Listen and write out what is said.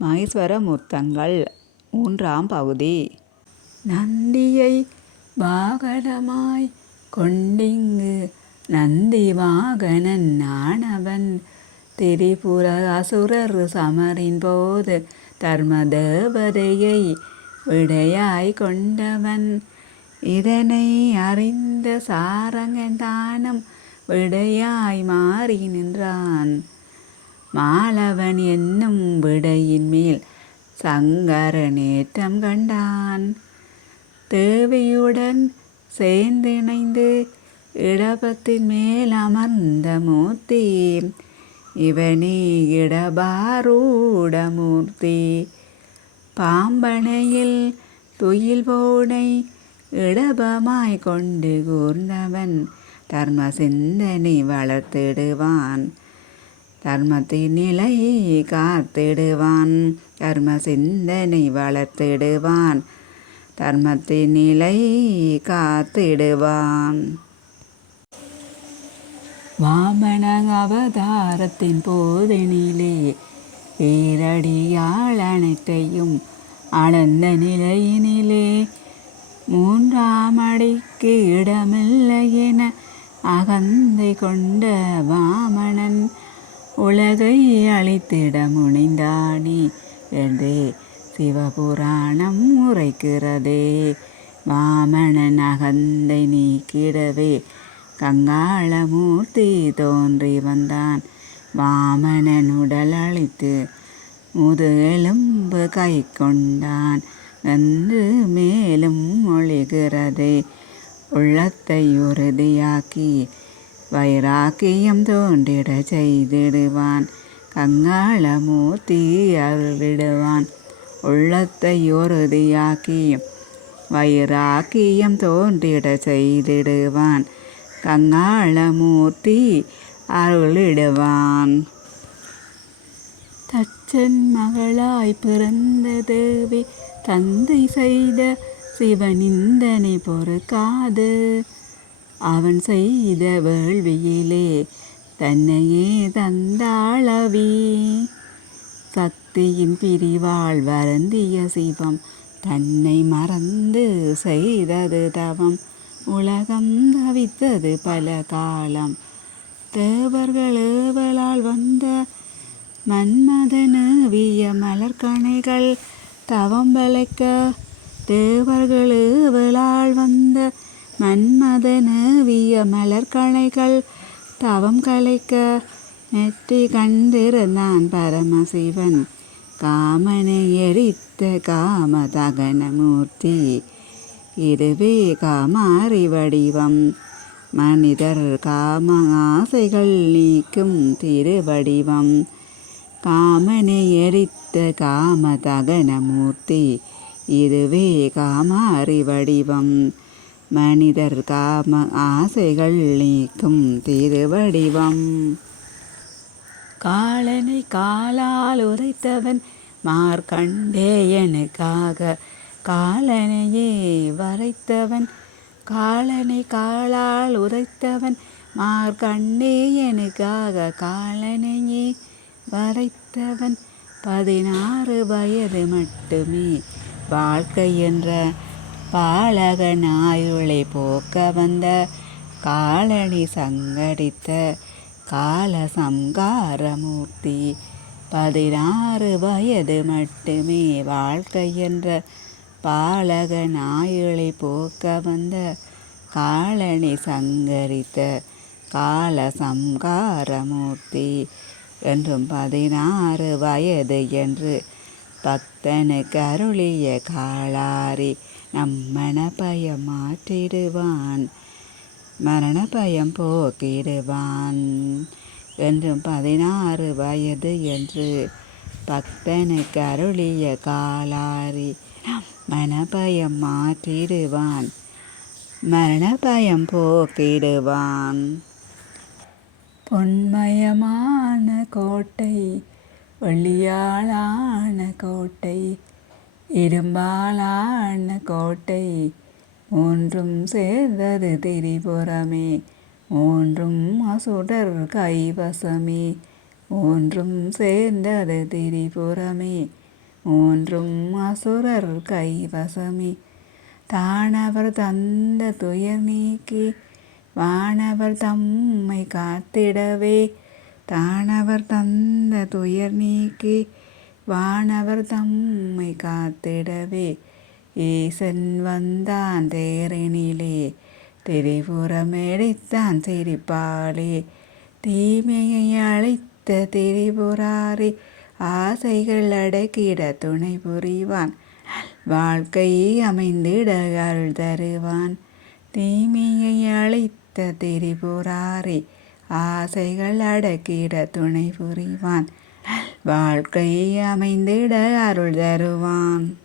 மகேஸ்வர மூர்த்தங்கள் மூன்றாம் பகுதி. நந்தியை வாகனமாய் கொண்டிங்கு நந்தி வாகனன் ஆனவன் திரிபுர அசுரர் சமரின் போது தர்ம தேவதையை விடையாய் கொண்டவன். இதனை அறிந்த சாரங்கன் தானும் விடையாய் மாறி நின்றான். மாலவன் என்னும் விடையின் மேல் சங்கரநேற்றம் கண்டான். தேவியுடன் சேர்ந்திணைந்து இடபத்தின் மேல் அமர்ந்த மூர்த்தி. இவனே இடபாரூடமூர்த்தி. பாம்பனையில் துயில் போனை இடபமாய் கொண்டு கூர்ந்தவன் தர்ம சிந்தனை வளர்த்திடுவான். தர்மத்தின் நிலையை காத்திடுவான். கர்ம சிந்தனை வளர்த்திடுவான். தர்மத்தின் நிலை காத்திடுவான். வாமன அவதாரத்தின் போதனிலே ஈரடியால் அனைத்தையும் அளந்த நிலையினிலே மூன்றாம் அடிக்கு இடமில்லை என அகந்தை கொண்ட வாமணன் உலகை அழித்திட முனைந்தானே என்று சிவபுராணம் உரைக்கிறதே. வாமணன் அகந்தை நீக்கிடவே கங்காளமூர்த்தி தோன்றி வந்தான். வாமனன் உடல் அழித்து முதுகெலும்பு கை கொண்டான். என்று மேலும் ஒழிகிறதே உள்ளத்தை உறுதியாக்கி வைராக்கியம் தோன்றிட செய்திடுவான் கங்காளமூர்த்தி அருளிடுவான் உள்ளத்தை உறுதியாக்கி வைராக்கியம் தோன்றிட செய்திடுவான் கங்காளமூர்த்தி அருளிடுவான் தச்சன் மகளாய் பிறந்த தேவி தந்தை செய்த சிவனிந்தனை பொறுக்காது அவன் செய்த வேள்வியிலே தன்னையே தந்தாளவி. சக்தியின் பிரிவாள் வருந்திய சிவம் தன்னை மறந்து செய்தது தவம். உலகம் தவித்தது பல காலம். தேவர்கள் ஏவலால் வந்த மன்மதனவிய மலர்கணைகள் தவம் விளைக்க தேவர்கள் ஏவலால் வந்த மன்மதனவிய மலர்கணைகள் தவம் கலைக்க நெற்றி கண்டிருந்தான் பரமசிவன். காமனை எரித்த காமதகனமூர்த்தி. இதுவே காமாரி வடிவம். மனிதர் காம ஆசைகள் நீக்கும் திருவடிவம். காமனை எரித்த காமதகனமூர்த்தி. இதுவே காமாரி வடிவம். மனிதர் காம ஆசைகள் நீக்கும் திருவடிவம். காலனை காலால் உரைத்தவன் மார்க்கண்டேயனுக்காக காலனையே வரைத்தவன். காலனை காலால் உரைத்தவன் மார்க்கண்டேயனுக்காக காலனையே வரைத்தவன். பதினாறு வயது மட்டுமே வாழ்க்கை என்ற பாலகனாயுளை போக்க வந்த காலனி சங்கடித்த கால சங்காரமூர்த்தி பதினாறு வயது மட்டுமே வாழ்க்கை என்ற பாலக ஆயுளை போக்க வந்த காலனி சங்கரித்த கால சம்காரமூர்த்தி என்றும் பதினாறு வயது என்று பக்தனுக்கு அருளிய காளாரி நம் மனபயம் மாற்றிடுவான் மரண பயம் போக்கிடுவான். என்றும் பதினாறு வயது என்று பக்தனுக்கு அருளிய காலாரி மனபயம் மாற்றிடுவான். மரண பயம் போக்கிடுவான். பொன்மயமான கோட்டை வெள்ளியாளான கோட்டை இரும்பாலான கோட்டை ஒன்றும் சேர்ந்தது திரிபுரமே. ஒன்றும் அசுடர் கைவசமே. ஒன்றும் சேர்ந்தது திரிபுரமே. ஒன்றும் அசுரர் கைவசமே. தானவர் தந்த துயர் நீக்கி வானவர் தம்மை காத்திடவே. தானவர் தந்த துயர் நீக்கி வானவர் தம்மை காத்திடவே ஈசன் வந்தான் தேரினிலே. திரிபுரமெடித்தான் சிரிப்பாளே தீமையை அழைத்த திரிபுராரே ஆசைகள் அடக்கிட துணை புரிவான். வாழ்க்கை அமைந்திட அருள் தருவான். தீமையை அழைத்த திரிபுராரே ஆசைகள் அடக்கிட துணை புரிவான். வாழ்க்கை அமைந்திட அருள் தருவான்.